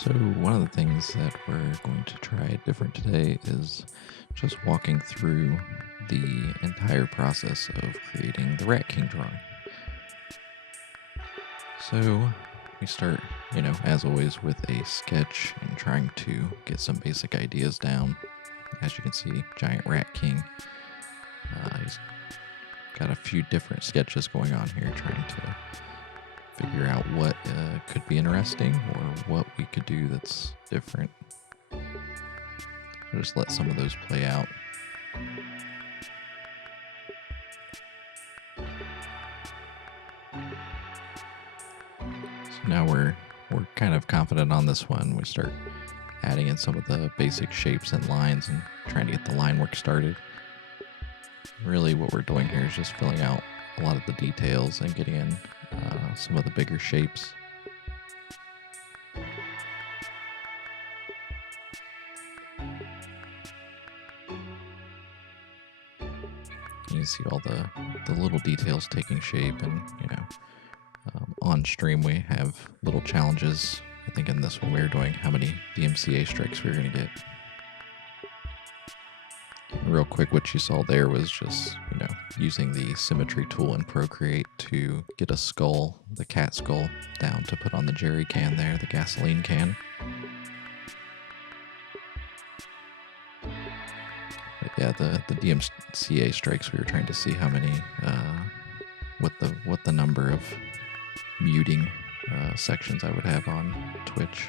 So, one of the things that we're going to try different today is just walking through the entire process of creating the Rat King drawing. So, we start, as always, with a sketch and trying to get some basic ideas down. As you can see, Giant Rat King. He's got a few different sketches going on here, trying to figure out what could be interesting or what we could do that's different. So just let some of those play out. So now we're kind of confident on this one. We start adding in some of the basic shapes and lines and trying to get the line work started. Really what we're doing here is just filling out a lot of the details and getting in some of the bigger shapes. You can see all the little details taking shape, and on stream we have little challenges. I think in this one we were doing how many DMCA strikes we were going to get. Real quick, what you saw there was just, using the symmetry tool in Procreate to get a skull, the cat skull, down to put on the jerry can there, the gasoline can. But yeah, the DMCA strikes, we were trying to see how many, what the number of muting sections I would have on Twitch.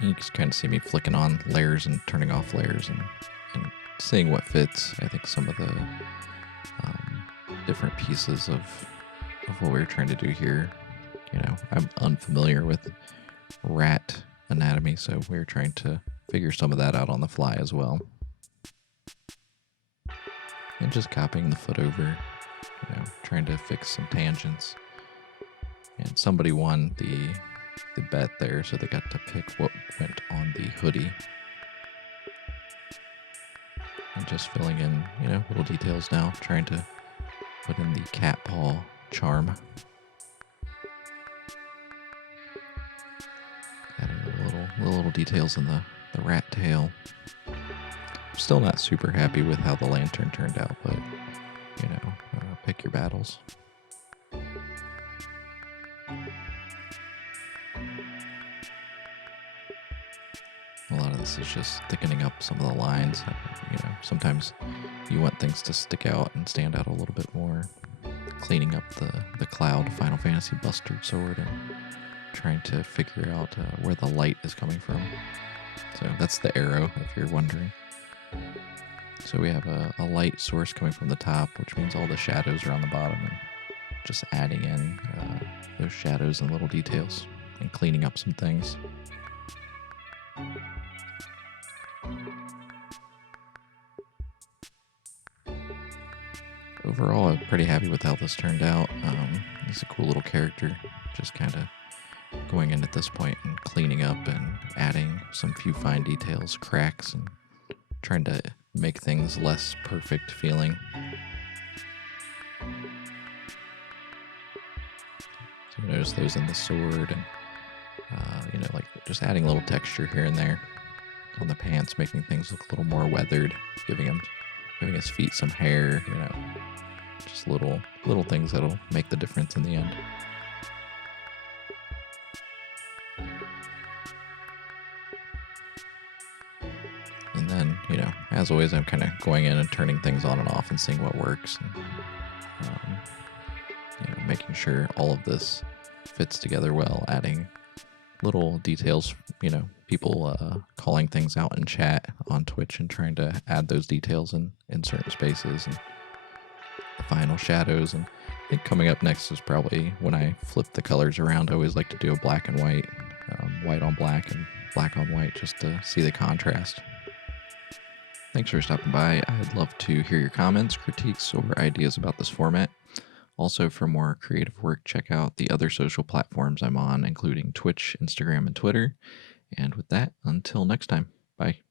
You can kind of see me flicking on layers and turning off layers and seeing what fits. I think some of the different pieces of what we were trying to do here, I'm unfamiliar with rat anatomy, so we were trying to figure some of that out on the fly as well. And just copying the foot over, trying to fix some tangents. And somebody won the bet there, so they got to pick what went on the hoodie. And just filling in, little details now, trying to put in the cat paw charm. Adding little details in the rat tail. I'm still not super happy with how the lantern turned out, but, pick your battles. A lot of this is just thickening up some of the lines. Sometimes you want things to stick out and stand out a little bit more. Cleaning up the Cloud Final Fantasy Bustard Sword and trying to figure out where the light is coming from. So that's the arrow, if you're wondering. So we have a light source coming from the top, which means all the shadows are on the bottom, and just adding in those shadows and little details and cleaning up some things. Overall, I'm pretty happy with how this turned out. He's a cool little character, just kind of going in at this point and cleaning up and adding some few fine details, cracks, and trying to make things less perfect feeling. So you notice those in the sword, and like just adding a little texture here and there on the pants, making things look a little more weathered, giving his feet some hair, just little things that'll make the difference in the end. And then, as always, I'm kind of going in and turning things on and off and seeing what works, and making sure all of this fits together well, adding little details, people calling things out in chat on Twitch and trying to add those details in certain spaces, and the final shadows. And I think coming up next is probably when I flip the colors around. I always like to do a black and white, white on black and black on white, just to see the contrast. Thanks for stopping by. I'd love to hear your comments, critiques, or ideas about this format. Also, for more creative work, check out the other social platforms I'm on, including Twitch, Instagram, and Twitter. And with that, until next time, bye.